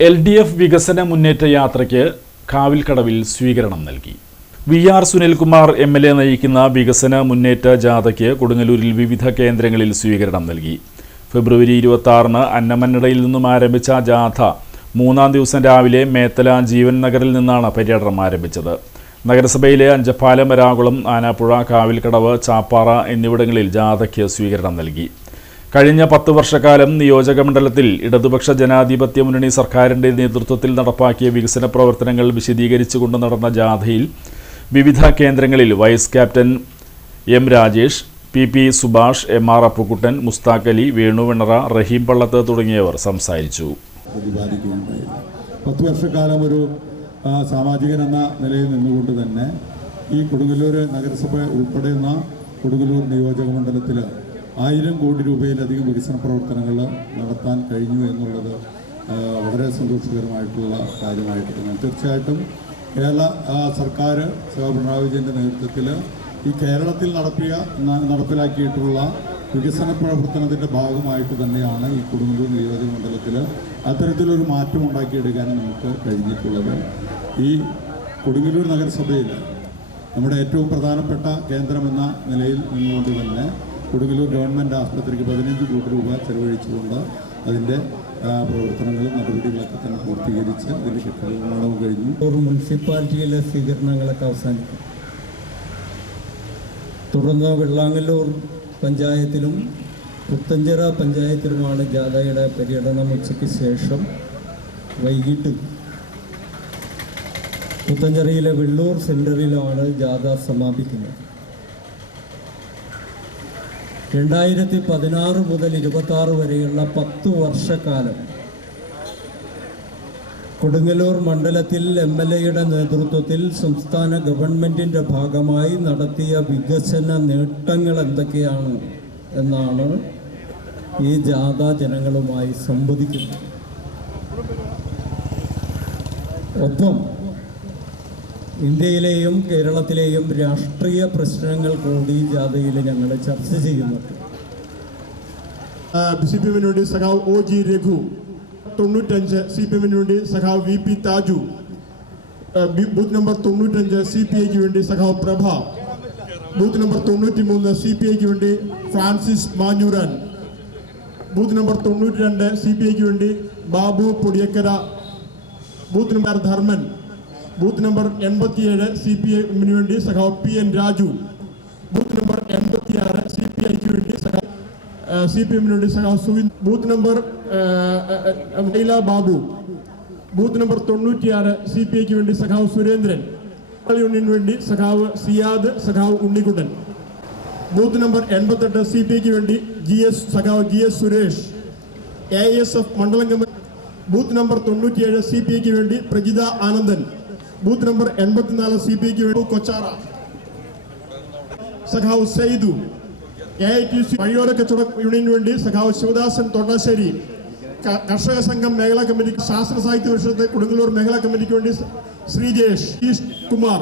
LDF വികസന മുന്നേറ്റ യാത്രയ്ക്ക് കാവിൽക്കടവിൽ സ്വീകരണം നൽകി. VR സുനിൽകുമാർ MLA നയിക്കുന്ന വികസന മുന്നേറ്റ ജാഥയ്ക്ക് കൊടുങ്ങല്ലൂരിൽ വിവിധ കേന്ദ്രങ്ങളിൽ സ്വീകരണം നൽകി. ഫെബ്രുവരി 26-ന് അന്നമന്നടയിൽ നിന്നും ആരംഭിച്ച ജാഥ 3-ാം ദിവസം രാവിലെ മേത്തല ജീവൻ നഗറിൽ നിന്നാണ് പര്യടനം ആരംഭിച്ചത്. നഗരസഭയിലെ അഞ്ചപ്പാലം, എറാകുളം, ആനാപ്പുഴ, കാവിൽക്കടവ്, ചാപ്പാറ എന്നിവിടങ്ങളിൽ ജാഥയ്ക്ക് സ്വീകരണം നൽകി. കഴിഞ്ഞ 10 വർഷക്കാലം നിയോജകമണ്ഡലത്തിൽ ഇടതുപക്ഷ ജനാധിപത്യ മുന്നണി സർക്കാരിൻ്റെ നേതൃത്വത്തിൽ നടപ്പാക്കിയ വികസന പ്രവർത്തനങ്ങൾ വിശദീകരിച്ചുകൊണ്ട് നടന്ന ജാഥയിൽ വിവിധ കേന്ദ്രങ്ങളിൽ vice captain M. Rajesh, PP. Subhash, MR. Appukuttan, Mushtaq Ali, Venuvennara, Rahim Pallath തുടങ്ങിയവർ സംസാരിച്ചു. 10 വർഷക്കാലം ഒരു സാമാജികൻ എന്ന നിലയിൽ നിന്നുകൊണ്ട് തന്നെ ഈ കൊടുങ്ങല്ലൂർ നഗരസഭ ഉൾപ്പെടുന്ന കൊടുങ്ങല്ലൂർ നിയോജകമണ്ഡലത്തിൽ 1000 കോടി രൂപയിലധികം വികസന പ്രവർത്തനങ്ങൾ നടത്താൻ കഴിഞ്ഞു എന്നുള്ളത് വളരെ സന്തോഷകരമായിട്ടുള്ള കാര്യമായിട്ട് തന്നെ തീർച്ചയായിട്ടും കേരള സർക്കാർ പിണറായി വിജയൻ്റെ നേതൃത്വത്തിൽ ഈ കേരളത്തിൽ നടപ്പിലാക്കിയിട്ടുള്ള വികസന പ്രവർത്തനത്തിൻ്റെ ഭാഗമായിട്ട് തന്നെയാണ് ഈ കൊടുങ്ങല്ലൂർ നിയോജകമണ്ഡലത്തിൽ അത്തരത്തിലൊരു മാറ്റം ഉണ്ടാക്കിയെടുക്കാൻ നമുക്ക് കഴിഞ്ഞിട്ടുള്ളത്. ഈ കൊടുങ്ങല്ലൂർ നഗരസഭയിൽ നമ്മുടെ ഏറ്റവും പ്രധാനപ്പെട്ട കേന്ദ്രമെന്ന നിലയിൽ നിന്നുകൊണ്ട് തന്നെ കൊടുങ്ങല്ലൂർ ഗവൺമെൻറ് ആശുപത്രിക്ക് 15 കോടി രൂപ ചെലവഴിച്ചുകൊണ്ട് അതിൻ്റെ പ്രവർത്തനങ്ങളും നടപടികളൊക്കെ തന്നെ പൂർത്തീകരിച്ച് അതിൻ്റെ കെട്ടിട നിർമ്മാണവും കഴിഞ്ഞു. മുനിസിപ്പാലിറ്റിയിലെ സ്വീകരണങ്ങളൊക്കെ അവസാനിക്കും. തുടർന്ന് വെള്ളാങ്ങല്ലൂർ പഞ്ചായത്തിലും പുത്തഞ്ചിറ പഞ്ചായത്തിലുമാണ് ജാഥയുടെ പര്യടനം. ഉച്ചയ്ക്ക് ശേഷം വൈകിട്ട് പുത്തഞ്ചിറയിലെ വെള്ളൂർ സെൻറ്ററിലാണ് ജാഥ സമാപിക്കുന്നത്. 2016 മുതൽ 26 വരെയുള്ള 10 വർഷക്കാലം കൊടുങ്ങല്ലൂർ മണ്ഡലത്തിൽ MLAയുടെ നേതൃത്വത്തിൽ സംസ്ഥാന ഗവൺമെൻറ്റിൻ്റെ ഭാഗമായി നടത്തിയ വികസന നേട്ടങ്ങൾ എന്തൊക്കെയാണ് എന്നാണ് ഈ ജാഥ ജനങ്ങളുമായി സംവദിക്കുന്നത്. ഒപ്പം ഇന്ത്യയിലെയും കേരളത്തിലെയും രാഷ്ട്രീയ പ്രശ്നങ്ങൾ കൂടി ജാഥയിൽ ഞങ്ങൾ ചർച്ച ചെയ്യുന്നുണ്ട്. CPM വേണ്ടി സഖാവ് OG രഘു, 95 CPM വേണ്ടി സഖാവ് VP താജു, ബൂത്ത് നമ്പർ 95 CPIക്ക് വേണ്ടി സഖാവ് പ്രഭ, ബൂത്ത് നമ്പർ 93 CPIക്ക് വേണ്ടി ഫ്രാൻസിസ് മാഞ്ഞൂരാൻ, ബൂത്ത് നമ്പർ 92 CPIക്ക് വേണ്ടി Babu Podiyakkara, booth number Dharman, booth number 87 CPIന് വേണ്ടി സഖാവ് PN രാജു, ബൂത്ത് നമ്പർ 86 CPIക്ക് വേണ്ടി CPMന് വേണ്ടി സഖാവ് Suvin, booth number Laila Babu, booth number 96 CPIക്ക് വേണ്ടി സഖാവ് സുരേന്ദ്രൻ, യൂണിയന് വേണ്ടി സഖാവ് സിയാദ്, സഖാവ് ഉണ്ണിക്കുട്ടൻ, ബൂത്ത് നമ്പർ 88 CPIക്ക് വേണ്ടി സഖാവ് GS സുരേഷ്, AISF മണ്ഡലം കമ്മിറ്റി, ബൂത്ത് നമ്പർ 97 CPIക്ക് വേണ്ടി പ്രജിത ആനന്ദൻ, ബൂത്ത് നമ്പർ 84 CPIക്ക് വേണ്ടി കൊച്ചാറ, സഖാവ് സൈദു, AITC വഴിയോര കച്ചവട യൂണിയന് വേണ്ടി സഖാവ് ശിവദാസൻ തൊണ്ടാശ്ശേരി, കർഷക സംഘം മേഖലാ കമ്മിറ്റി, ശാസ്ത്ര സാഹിത്യ പരിഷത്ത് കൊടുങ്ങല്ലൂർ മേഖലാ കമ്മിറ്റിക്ക് വേണ്ടി ശ്രീജേഷ് കുമാർ,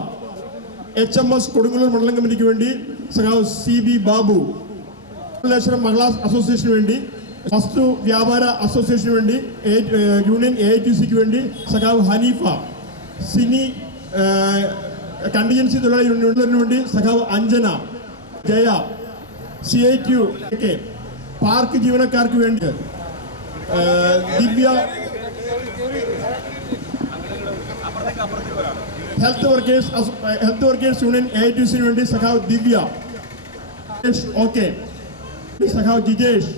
HMS കൊടുങ്ങല്ലൂർ മണ്ഡലം കമ്മിറ്റിക്ക് വേണ്ടി സഖാവ് CB ബാബു, മഹിളാ അസോസിയേഷന് വേണ്ടി, വസ്തു വ്യാപാര അസോസിയേഷന് വേണ്ടി യൂണിയൻ AITCക്ക് വേണ്ടി സഖാവ് ഹനീഫ, സിനി കണ്ടിജൻസി തൊഴിലാളി യൂണിയന് വേണ്ടി സഖാവ് അഞ്ജന, ജയ, CIQ പാർക്ക് ജീവനക്കാർക്ക് വേണ്ടി ദിവ്യ, ഹെൽത്ത് വർക്കേഴ്സ് യൂണിയൻ AITCന് വേണ്ടി സഖാവ് ദിവ്യ, സഖാവ് ജിജേഷ്,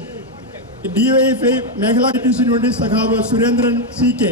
DYFI മേഖലാ AITCന് വേണ്ടി സഖാവ് സുരേന്ദ്രൻ CK.